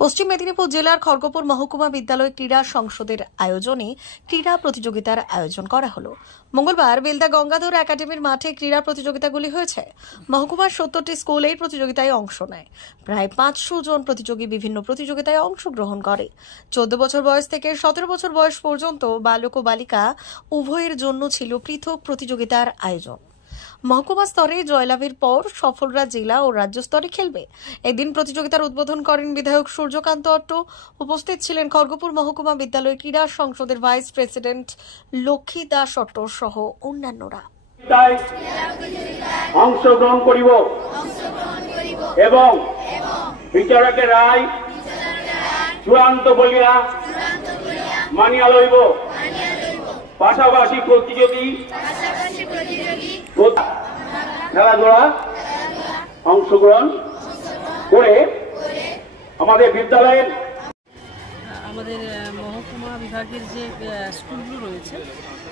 পশ্চিম মেদিনীপুর জেলার খড়গপুর মহকুমা বিদ্যালয় ক্রীড়া সংসদের আয়োজনে ক্রীড়া প্রতিযোগিতার আয়োজন করা হলো। মঙ্গলবার বেলদা গঙ্গাধর একাডেমির মাঠে ক্রীড়া প্রতিযোগিতাগুলি হয়েছে। মহকুমার 70টি স্কুল এই প্রতিযোগিতায় অংশ নেয়। প্রায় 500 জন প্রতিযোগী বিভিন্ন প্রতিযোগিতায় অংশগ্রহণ করে। 14 বছর বয়স থেকে 17 বছর বয়স পর্যন্ত বালক ও বালিকা উভয়ের জন্য ছিল পৃথক প্রতিযোগিতার আয়োজন। মহকুমা স্তরে জয়লাভের পর সফলরা জেলা ও রাজ্য স্তরে খেলবে। এদিন প্রতিযোগিতার উদ্বোধন করেন বিধায়ক সূর্যকান্ত অট্ট। উপস্থিত ছিলেন খড়গপুর মহকুমা বিদ্যালয় ক্রীড়া সংসদের ভাইস প্রেসিডেন্ট লক্ষ্মী দাস অট্ট সহ অন্যান্যরা। অংশগ্রহণ করিব এবং বিচারকের রায় চূড়ান্ত বলিয়া মানিয়া লইব। পাশাপাশি প্রতিযোগী খেলাধুলা অংশগ্রহণ করে আমাদের বিদ্যালয়ের মহকুমা বিভাগের যে স্কুলগুলো রয়েছে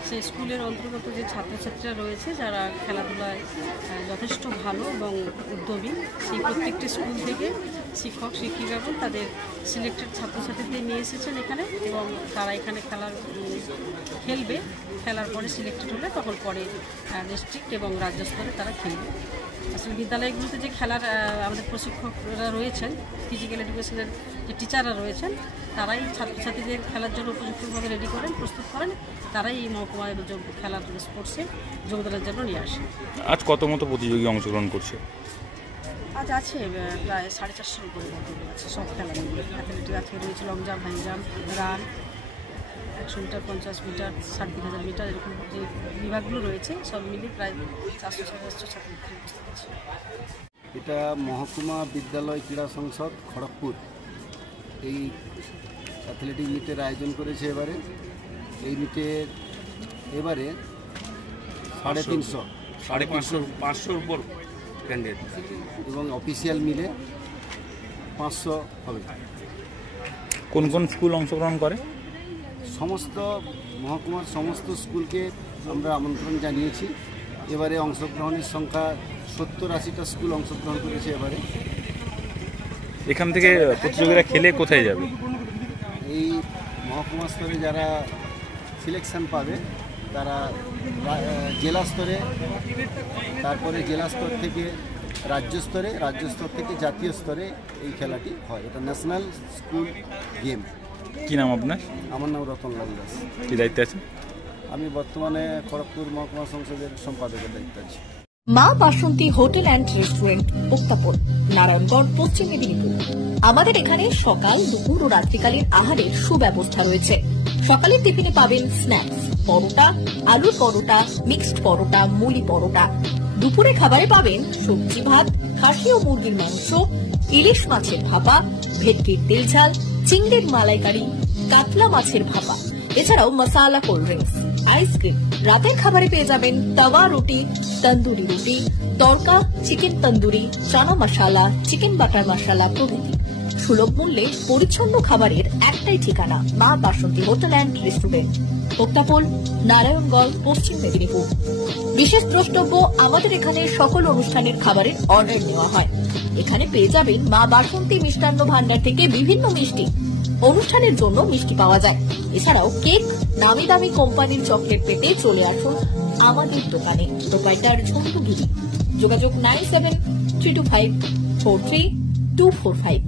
সেই স্কুলের অন্তর্গত যে ছাত্রছাত্রীরা রয়েছে যারা খেলাধুলায় যথেষ্ট ভালো এবং উদ্যমী, সেই প্রত্যেকটি স্কুল থেকে শিক্ষক শিক্ষিকাগণ তাদের সিলেক্টেড ছাত্রছাত্রীদের নিয়ে এসেছেন এখানে এবং তারা এখানে খেলবে। খেলার পরে সিলেক্টেড হলে তখন পরে ডিস্ট্রিক্ট এবং রাজ্য স্তরে তারা খেলবে। আসলে বিদ্যালয়গুলোতে যে খেলার আমাদের প্রশিক্ষকরা রয়েছেন, ফিজিক্যাল এডুকেশনের যে টিচাররা রয়েছেন, তারাই ছাত্রছাত্রীদের খেলার জন্য উপযুক্তভাবে রেডি করেন, প্রস্তুত করেন। তারাই এই মহকুমায় খেলার স্পোর্টসে যোগদানের জন্য নিয়ে আসেন। আজ কত মতো প্রতিযোগী অংশগ্রহণ করছে? আজ আছে প্রায় 450-এর উপরে আছে সব খেলা মিলিয়ে। অ্যাথলেটিক আজকে রয়েছে long jump, high jump, run, 100 metre, 50 metre, 30,000 metre, এরকম যে বিভাগগুলো রয়েছে সব মিলিয়ে প্রায় 400-400 ছাত্রছাত্রী উপস্থিত আছে। এটা মহকুমা বিদ্যালয় ক্রীড়া সংসদ খড়গপুর এই অ্যাথলেটিক মিটের আয়োজন করেছে। এই মিটের এবারে 550-500 উপর ক্যান্ডিডেট এবং অফিসিয়াল মিলে 500 হবে। কোন কোন স্কুল অংশগ্রহণ করে? সমস্ত মহকুমার সমস্ত স্কুলকে আমরা আমন্ত্রণ জানিয়েছি। এবারে অংশগ্রহণের সংখ্যা 70-80টা স্কুল অংশগ্রহণ করেছে। এবারে এখান থেকে প্রতিযোগীরা খেলে কোথায় যাবে? এই মহকুমা স্তরে যারা সিলেকশন পাবে তারা জেলা স্তরে, তারপরে জেলা স্তর থেকে রাজ্য স্তরে, রাজ্য স্তর থেকে জাতীয় স্তরে এই খেলাটি হয়। এটা ন্যাশনাল স্কুল গেম। কি নাম আপনার? আমার নাম রতনলাল দাস। কি দায়িত্বে আছেন? আমি বর্তমানে খড়গপুর মহকুমা সংসদের সম্পাদকের দায়িত্বে আছি। মা বাসন্তী হোটেল অ্যান্ড রেস্টুরেন্ট, উত্তাপন, নারায়ণগঞ্জ, পশ্চিম মেদিনীপুর। আমাদের এখানে সকাল, দুপুর ও রাত্রিকালীন আহারের সুব্যবস্থা রয়েছে। সকালের টিফিনে পাবেন স্ন্যাক্স, পরোটা, আলুর পরোটা, মিক্সড পরোটা, মুলি পরোটা। দুপুরে খাবারে পাবেন সবজি ভাত, খাসি ও মুরগির মাংস, ইলিশ মাছের ভাপা, ভেটকির তেল ঝাল, চিংড়ির মালাইকারি, কাতলা মাছের ভাপা, এছাড়াও মশালা কোল্ড ড্রিঙ্কস, আইসক্রিম। রাতের খাবারে পেয়ে যাবেন তাওয়া রুটি, তন্দুরি রুটি, তড়কা, চিকেন তন্দুরি, চানা মশালা, চিকেন বাটার মশালা প্রভৃতি। সুলভ মূল্যে পরিচ্ছন্ন খাবারের একটাই ঠিকানা, মা বাসন্তী হোটেল অ্যান্ড রেস্টুরেন্ট, উত্তাপন, নারায়ণগঞ্জ, পশ্চিম মেদিনীপুর। বিশেষ দ্রষ্টব্য, আমাদের এখানে সকল অনুষ্ঠানের খাবারের অর্ডার নেওয়া হয়। এখানে পেয়ে যাবেন মা বাসন্তী মিষ্টান্ন ভান্ডার থেকে বিভিন্ন মিষ্টি। অনুষ্ঠানের জন্য মিষ্টি পাওয়া যায়। এছাড়াও কেক, নামি দামি কোম্পানির চকলেট পেতে চলে আসুন আমাদের দোকানে। প্রোপাইটার ঝন্টু গিরি। যোগাযোগ 9732543245।